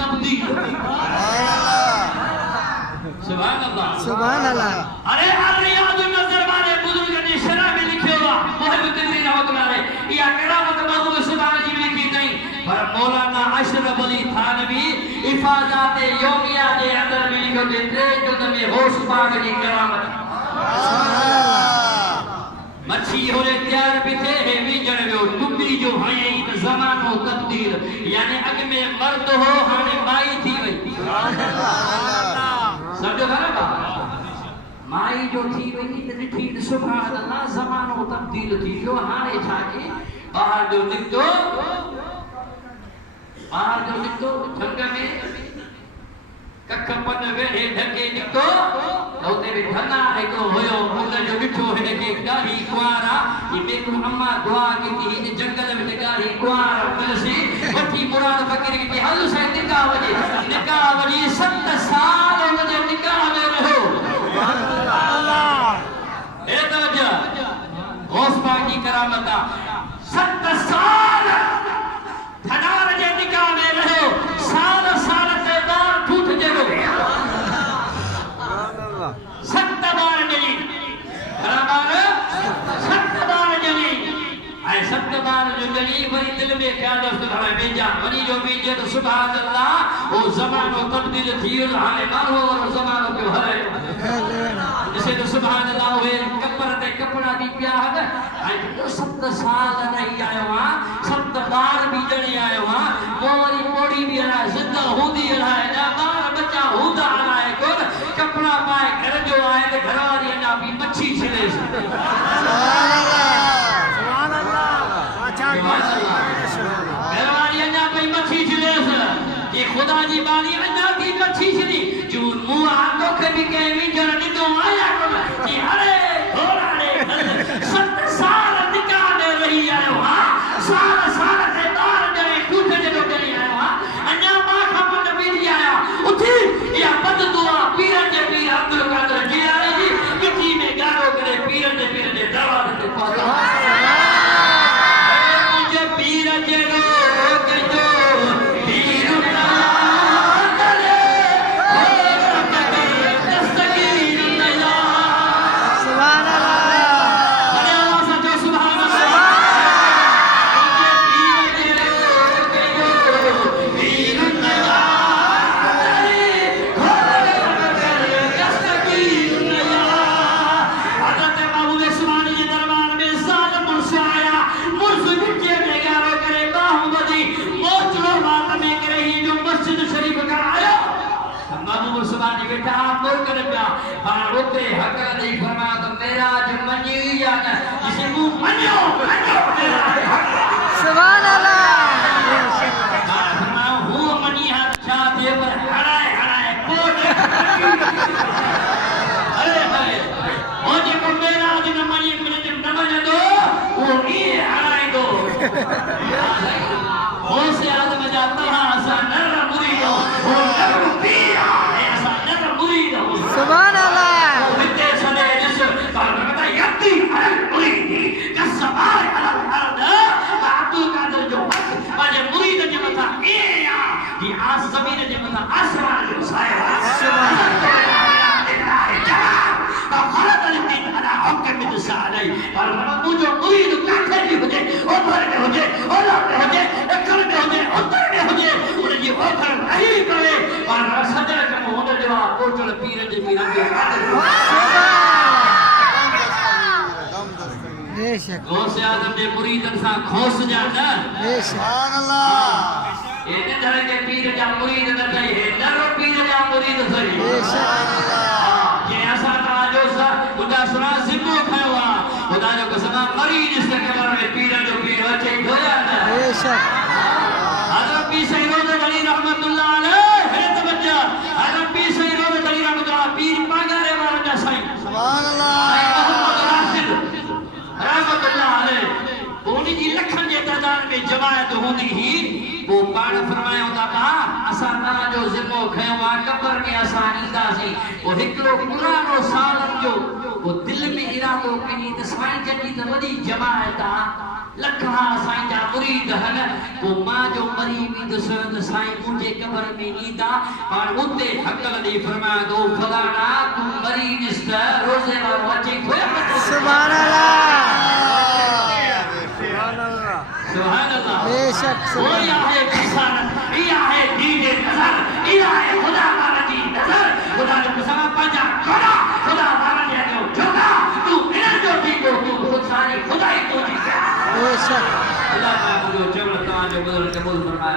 तब्दील। सुभान अल्लाह सुभान अल्लाह। अरे रियाद नजर वाले बुजुर्ग ने शरह में लिखे हुआ मोहब्बत तकरीर रहमतुल्लाह अलैह या करामत महबूब सुभान जी में लिखी नहीं पर मौलाना अशरफ अली थानवी इफाजात यौमिया के अंदर में लिखो के टे जुल्द में होश पाक की करामत। मच्छी होले तैयार भी थे है विजन वो टुकड़ी जो है जमानो तब्दील यानी अग में मर्द हो हाने माई थी वही। समझो ना माई जो थी वही त थी सुभान अल्लाह जमानो तब्दील थी जो हाने छाके बाहर जो निकतो जंग में कखपन वेड़े ढके निकतो उते भी धना एको होयो मुंड जो मिठो है के गाड़ी कुआरा ये बेकु अम्मा दुआ की थी जंगल में गाड़ी कुआरा मिलसी वठी मुराद फकीर की हल से निकाह वजी 7 साल मुझे निकाह में रहो। ए तवज्जो गौस पाक की करामत 7 साल धनार जे निकाह में रहो साल साल से बार ठूठ जगो 7 बार जली बराबर 7 बार जली ऐ 7 बार जो जली वरी दिल में ख्याल दोस्त हमें भेजा वरी जो भेजे तो सुभान अल्लाह वो जमानो तब्दील थी हाने मारो और जमानो के हरे जिसे तो सुभान अल्लाह हुए कपर ते कपड़ा दी प्या है ऐ तो 7 साल नहीं आयो हां 7 बार भी जली आयो हां मोरी मोड़ी भी रहा जिंदा होंदी रहा है ना बार बच्चा होंदा रहा है को कपड़ा पाए घर जो आए तो घर वाली ना भी मच्छी छिले सुभान अल्लाह अच्छा घर वाली ना भी मच्छी छिले ये खुदा जी बानी अन्ना की मच्छी छिली जो मुंह आंखों के भी के भी जरा नी तो आया को कि अरे घोड़ा ने 7 साल निकाह में रही आयो हां साल साल से बार जरे टूटे जो चली आयो हां अन्ना मां का मन भी आया उठी या बद दुआ पीर जे पीर अब्दुल कादिर जिलानी जी मिट्टी में गारो करे पीर जे दरवा दे पाता मुझे पीर जे रोक जो पीर ना करे हो दस्तगीर नया। सुभान अल्लाह। अरे अल्लाह सचो सुभान अल्लाह। मुझे पीर जे रोक जो पीर नया बेटा आप बोल कर जा रोते हक नहीं फरमा तो मेरा जो मनी या न जिसे मुंह मनियो सुभान अल्लाह। फरमाओ हूं मनी हाथ छाते पर हराए कोट अरे हाय ओ जे को मेरा जो मनी मिले जो न दो वो ये हराए दो हो से आदम जाता हसन नर मुरीद हो नर पिया सुभान अल्लाह। विद्या सने जिस पर बता यति अल मुरीदी का सवार अल अर्द अब्दुल कादिर जो बाजे मुरीद जे मथा ए या कि आस जमीन जे मथा आसमान जो साया सुभान अल्लाह खलत अलदीन अला हुक्म मिसालै पर मुझे मुरीद काथे भी होजे ओभर में होजे ओलर में होजे एकल में होजे उतर में होजे उन जी ओभर नहीं करे पर सजर के मोहन जो कोचल पीर जे पीर बेशक गौसे आजम जे मुरीदन सा खोस जाना बेशक सुभान अल्लाह। ये तरह के पीर जा मुरीद न सही है नरो पीर जा मुरीद सही बेशक ये ऐसा था जो सा उदा सुना सिद्धो खावा उदा जो कसमा मरीद इसके बारे में पीर जो पीर अच्छे होया ना बेशक हजरत पीर सैयद अली रहमतुल्लाह अलैह है तवज्जो हजरत पीर सैयद अली रहमतुल्लाह पीर पागरे वाला का सही सुभान अल्लाह। उन्हीं जी लखन जे तादाद में जमायत होंदी ही वो पाण फरमाया होता था असा ना जो जिम्मो खयो आ कब्र में असा ईंदासी वो हिकड़ो पुरानो साल जो वो दिल में इरादो कई त साईं जन जी त वॾी जमायत आ लखा साईं जा मुरीद हन को मां जो मरी भी दसन साईं मुझे कब्र में नींदा और उते हकल दी फरमाया दो फलाना तू मरी निस्त रोजे वारो अची सुभान अल्लाह सुभान अल्लाह बेशक वो या है किसान या है दीदे नजर या है खुदा वाला दी नजर खुदा ने कसम पंजा खड़ा खुदा वाला ने जो जोगा तू बिना जो थी को तू खुद सारी खुदाई तो जी बेशक अल्लाह का जो जबल ताज जो बदल कबूल फरमाए